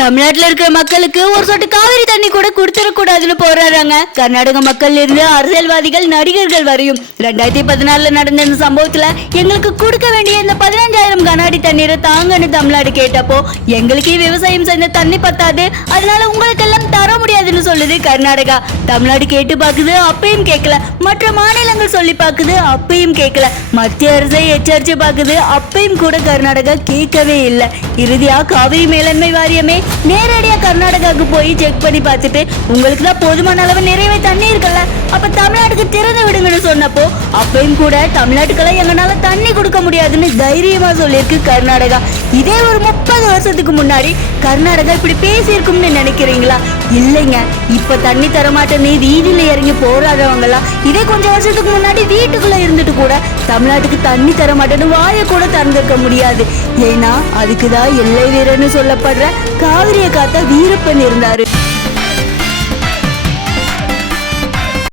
தமிழ்நாட்டுல இருக்கிற மக்களுக்கு ஒரு சொட்டு காவிரி தண்ணி கூட கொடுத்துடக்கூடாதுன்னு போராடுறாங்க கர்நாடக மக்கள்ல இருந்து அரசியல்வாதிகள், நடிகர்கள் வரையும். 2014 நடந்த இந்த சம்பவத்துல எங்களுக்கு கொடுக்க வேண்டிய இந்த 15,000 கன அடி தண்ணீரை தாங்கன்னு தமிழ்நாடு கேட்டப்போ, எங்களுக்கு விவசாயம் செய்த தண்ணி பத்தாது, அதனால உங்களுக்கு எல்லாம் தர முடியாதுன்னு சொல்லுது கர்நாடகா. தமிழ்நாடு கேட்டு பாக்குது, அப்பயும் கேட்கல. மற்ற மாநிலங்கள் சொல்லி பாக்குது, அப்பயும் கேட்கல. மத்திய அரசை எச்சரிச்சு பாக்குது, அப்பயும் கூட கர்நாடகா கேட்கவே இல்லை. இறுதியா காவிரி மேலாண்மை வாரியமே நேரடியா கர்நாடகாவுக்கு போய் செக் பண்ணி பார்த்துட்டு, உங்களுக்கு தான் போதுமான அளவு நிறைவே தண்ணி இருக்குல்ல, அப்ப தமிழ்நாட்டுக்கு திறந்து விடுங்கன்னு சொன்னப்போ, அப்பயும் கூட தமிழ்நாட்டுக்கெல்லாம் எங்கனால தண்ணி கொடுக்க முடியாதுன்னு தைரியமா சொல்லியிருக்கு கர்நாடகா. இதே ஒரு 30 வருஷத்துக்கு முன்னாடி கர்நாடகா இப்படி பேசியிருக்கும்னு நினைக்கிறீங்களா? இல்லைங்க. இப்ப தண்ணி தரமாட்டேன்னு வீதியில இறங்கி போராடுறவங்க எல்லாம் இதே கொஞ்சம் வருஷத்துக்கு முன்னாடி வீட்டுக்குள்ள இருந்துட்டு கூட தமிழ்நாட்டுக்கு தண்ணி தரமாட்டேன்னு வாயை கூட திறந்திருக்க முடியாது. ஏன்னா அதுக்குதான் எல்லை வீரன்னு சொல்லப்படுற காவிரிய காத்த வீரப்பன் இருந்தாரு.